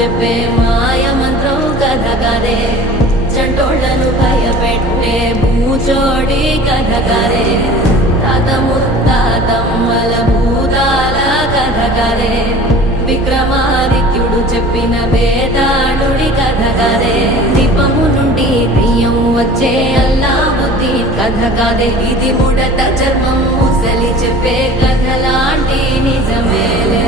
చెప్పే మాయ మంత్రం కథ కదే చంటోళ్లను భయపెట్టే భూచోడి కథ కదే తాత ముత్తాతమ్మల భూతాల కథ కదే విక్రమాదిత్యుడు చెప్పిన వేదాళుడి కథ కదే దీపము నుండి దెయ్యం వచ్చే అల్లావుద్దీన్ కథ కాదే ఇది ముడత చర్మం ముసలి చెప్పే కథ లాంటి నిజమేలే